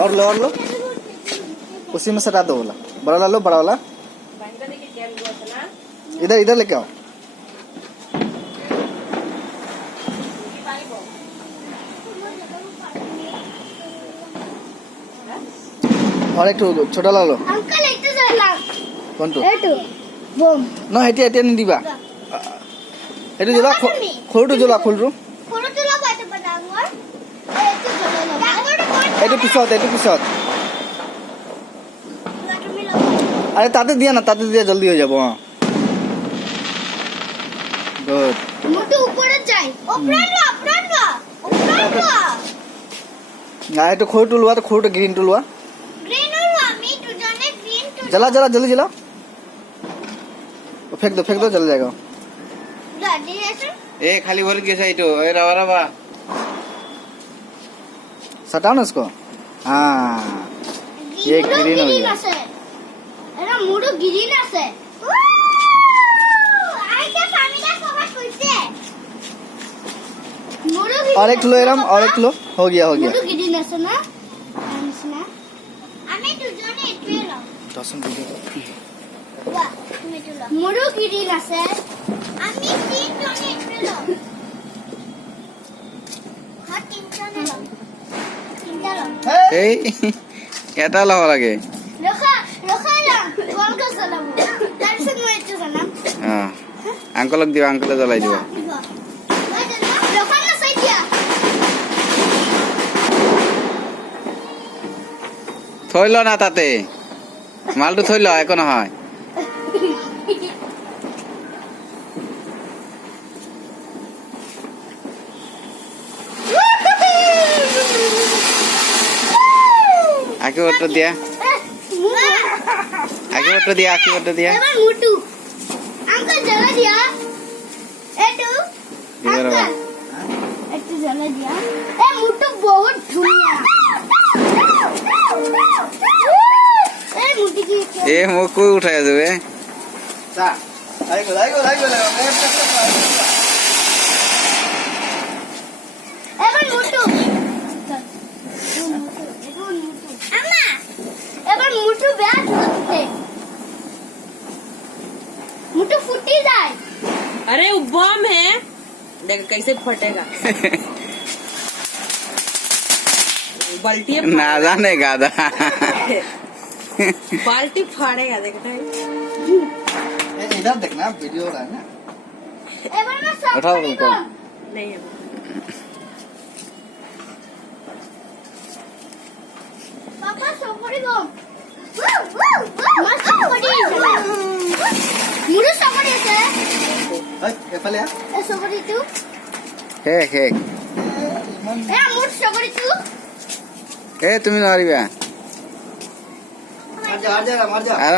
और लो उसी में सटा दो बोला बड़ा वाला लो बड़ा वाला इधर इधर लेके आओ और एक छोटा ला लो अंकल इतो जला कौन तो एटो बम ना हेटी हेटी नहीं दिबा हेटी जला खोलटो जला खोलटो पाते बनावर एतो जला एटो पिছত अरे ताते दिया जल्दी हो जाबो हां गुड मोटू ऊपर जाए ऊपर ना एटो खोलटो लुआ तो खोलटो ग्रीन टो लुआ मी टू जाने ग्रीन टू जला जल्दी जला फेंक दो जल जाएगा दादी ऐसे ए खाली भर के साइटो ए रवा सटाओ ना इसको हाँ ये ग्रीन हो गया এরা মুড়ো গ্রিন আছে আইটা ফামিলা সবাই কইছে মুড়ো और एक किलो एरम और एक किलो हो गया মুড়ো গ্রিন আছে না আনিস না আমি দুজনে এটুলাম दसम वीडियो বাহ তুমি এটুলা মুড়ো গ্রিন আছে আমি তিনজনে এটুলাম হ্যাঁ তিনজনে এই এটা লওয়া লাগে রখা না বল কা সালাম তারসে মই এটু জানা হ্যাঁ আঙ্কলক দিবা আঙ্কলে জ্বলাই দিবা রখা না সাইতিয়া থইল না তাতে মালটো থইল একো নহয় আকি বট্ট দিয়া এবার মুটু আঙ্কেল জ্বালা দিয়া এটু দিবার বাবা একটু জ্বালা দিয়া এ মুটু বহুত ধুনিয়া এ মুটি কি এ মোক কই উঠাই যাবে सा आइगो এবার মুটু আম্মা এবার মুটু ব্যাট হচ্ছে मुट्ठू फूटी जाए अरे वो बम है देख कैसे फटेगा बाल्टी না জানে গাদা बाल्टी फाड़ेगा देखता है इधर देखना वीडियो हो रहा है ना एबार मैं सब उठाओ करी उनको। बम। नहीं है पापा सब करी बम मैं सब करी मुरु सब करी আছে एफले এ सब करी तू হে হে এ মুরু सब करी तू এ তুমি নরিবা मर जा আর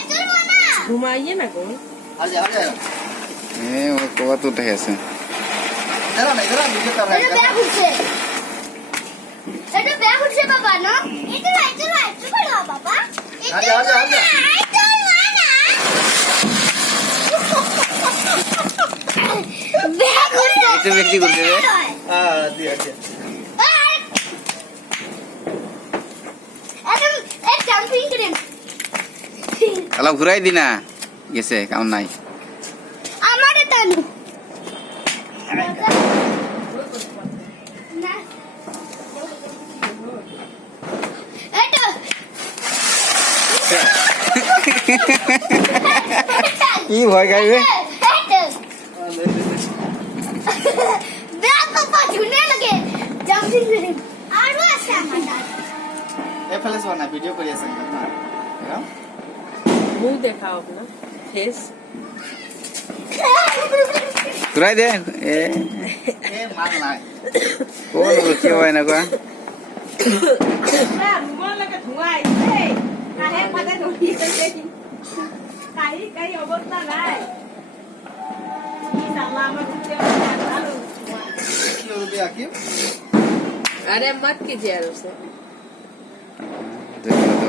चलो ना घुमाइए ना कौन आ जा এ ও কত উঠে আছে इधर वीडियो कर रहा এটা है ব্যাগ উঠছে এটা ব্যাগ উঠছে বাবা না চলো বাবা आ जा ব্যাগ উঠছে একটু বেশি করতে রে हां दिया একদম এক জাম্পিং করেন অলপ ঘুরাই দি না গেছে কাম নাই আমারে টানো না এটা কি ভয় খাইবে ব্যাগ পাপা ঝুলে লাগে জাম্পিং করেন আরো আছে আমাদের एफले से बना वीडियो करिए संग ना मुंह दिखाओ अपना फेस ঘুরাই দে এ ए मार ना কোন কি হয় না কোয়া रुमाल लगा धुआं ऐसे काहे पता नहीं काही अवस्था नाही ई सलाम कुत्ते क्यों रुपया क्यों अरे मत कीजिए यार उसे দেখো তো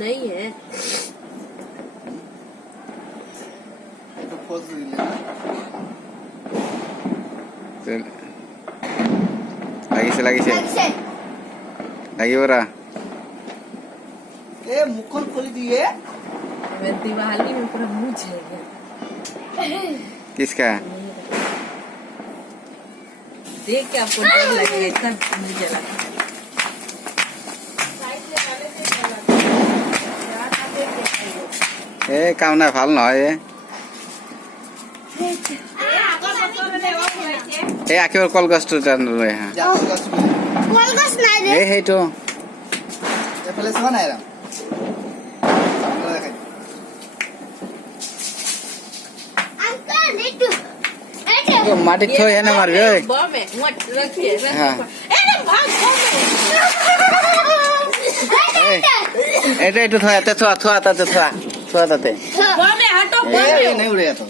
नहीं है तो खोल दिले ना লাগিছে লাগিছে লাগিবরা ए मुखन खोली दिए मेरे दिवाली में पूरा मुंह झड़ गया किसका देख के आपको डर लगेगा इतना मुंह जला এ কাম নাই ভাল নহয় এই আঁকিবৰ কলগছটো লৈ আহা जा गस কলগছ নাই রে এই সেইটো ए पहले से ना एरा अंकल देखो ऐसे মাটিত থৈ হেনে মাৰিবি ঐ बॉम है मत रखिए हाँ। अरे भाग बॉम এই এইটো এইটো থৈ ইয়াতে থোৱা থোৱা তাতে থোৱা তাতে बॉम है हटो ए बॉम ये है नहीं उड़ेगा तो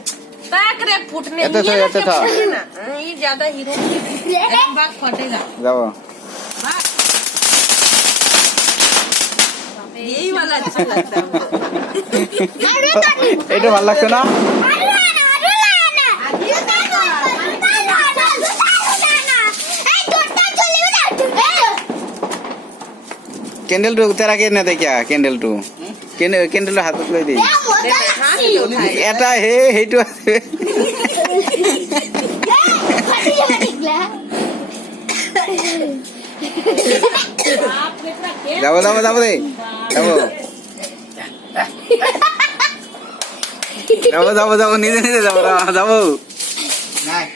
पैक रे फुटने ये तो ये ये तो ना था। फटे ना ये ज्यादा हीरो एकदम भाग फटेगा যাব भाग यही वाला अच्छा लगता है हमको। আরে তানি এইটো ভাল লাগছে না আরে না এই দোটা চলিও না কেন্ডেলটো তেৰা কেনে দেখিয়া কেন্ডেলটো কেন্ডেলটো হাতত লৈ দি देखो, हाथ नहीं उठाएगा। এটা সেইটো আছে যাব যাব যাব দে যাব যাব নিজে নিজে যাব যাব नहीं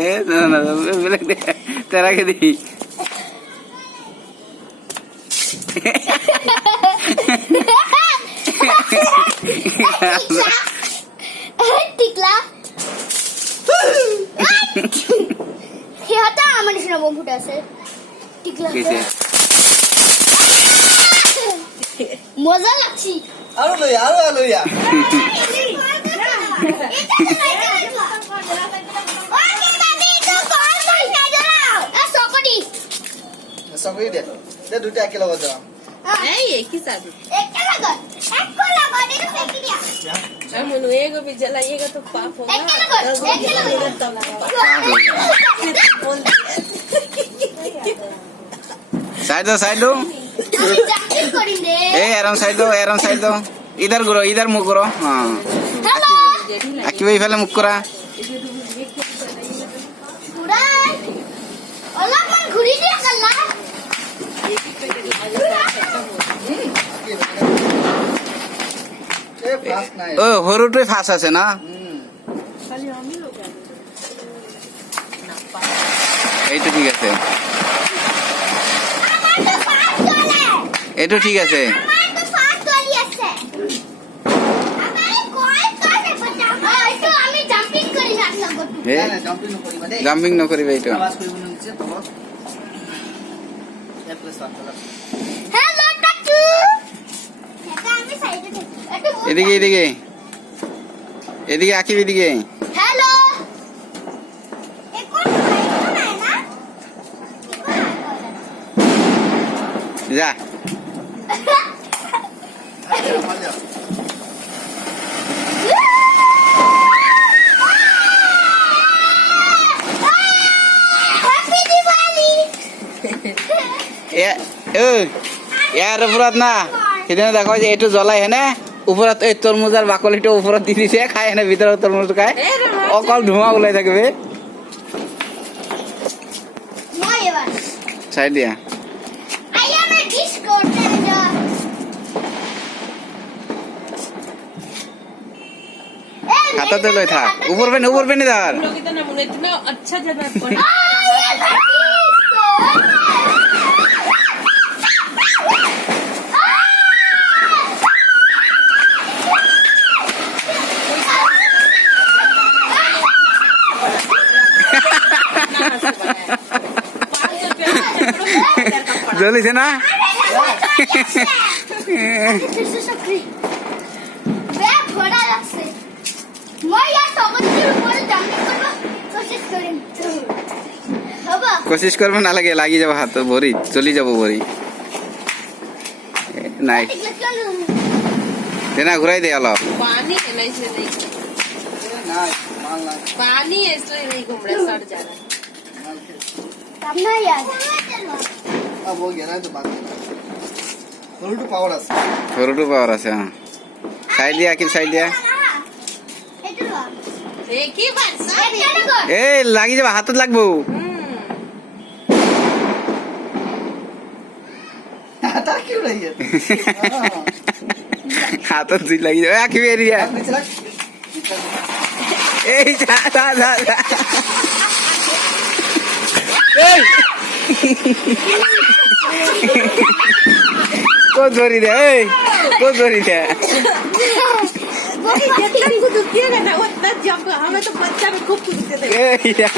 এ না না বেলেগ দে তেৰাকে দি টিকলা সিহঁতে আমাৰ নিচিনা বম ফুটা আছে টিকলা কিছে মজা লাগছি आरो लो या सब ये दे दुटा अकेला हो जा नहीं एक ही साथ हम एगो भी जलाइएगा तो पाप होगा एक के लगो, 10 एक के लगो। जलाइएगा तब बोल साइड दो ए एरम साइड दो इधर मुख करो हां আকিব ইফালে মুখ কৰা ঘুরি দিয়ে কাল্লা ए फास्ट ना ও হৰুটোই ফাঁস আছে না এইটো ঠিক আছে এইটো ঠিক আছে এ ना जंपिंग न करी माने জাম্পিং নকৰিবা এইটো आवाज कोई बन नीचे तो ए प्लस 1 এদিকে এদিকে আকিব এদিকে হ্যালো যা ইয়াৰ ওপৰত না সিদিনা দেখো যে এইটো জ্বলাই হেনে ওপৰত এই তৰমুজৰ বাকলিটো ওপৰত দি দিছে খাই হেনে ভিতৰত তৰমুজ খাই অকল ধোঁৱা ওলাই থাকিবে চাই দিয়া হাততে লৈ থাক ওপৰ পেনি ধৰ हम लोग इतना अच्छा जगह पर জ্বলিছে না কোশিশ কৰিব নালাগে লাগি যাব হাত ভৰি জ্বলি যাব ভৰি নাই তেনা ঘূৰাই দে অলপ पानी है ना इसलिए नहीं ना माल ना पानी है इसलिए नहीं घूम रहा सड़ जा रहा है माल के अब हो गया ना तो बात थोड़ा तो पावर আছে সৰুটো পাৱাৰ আছে অ চাই দিয়া কি চাই দিয়া এইটো লোৱা এই কি বাচ্চা এইটো লোৱা এই লাগি যাব হাতত লাগবো आता क्यों रही है হাতত জুই লাগি যাব আখি বেরিয়া नीचे रख এই যা যা যা যা। এই তো ধরি দে এই তো ধরি দে जितना कूदूंगा ना उतना जंप हमें तो बच्चा में खूब कूदते थे এই যা।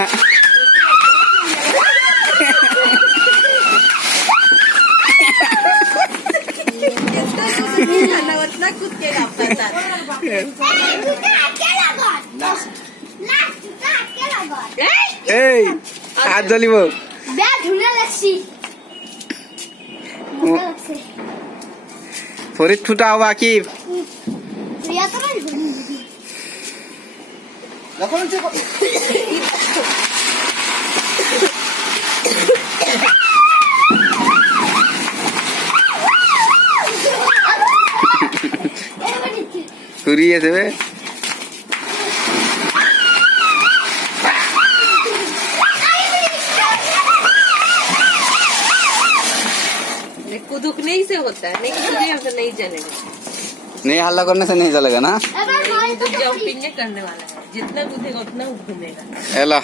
जितना कूदूंगा ना उतना कूद के आपका साथ দুটা আটকে লাগত লাস্ট দুটা আটকে লাগত এই হাত জ্বলিব বেয়া ধুনীয়া লাগছি মজা লাগছে ভৰিত ফুটা হব কি প্রিয়া তো না रखो नीचे ঘুরিয়ে দেবে कूदूकने से होता है नहीं कूदे हमसे नहीं चलेगा नहीं हल्ला करने से नहीं चलेगा ना এবার হয় তো जंपिंग करने वाला है जितना कूदेगा उतना घूमेगा एला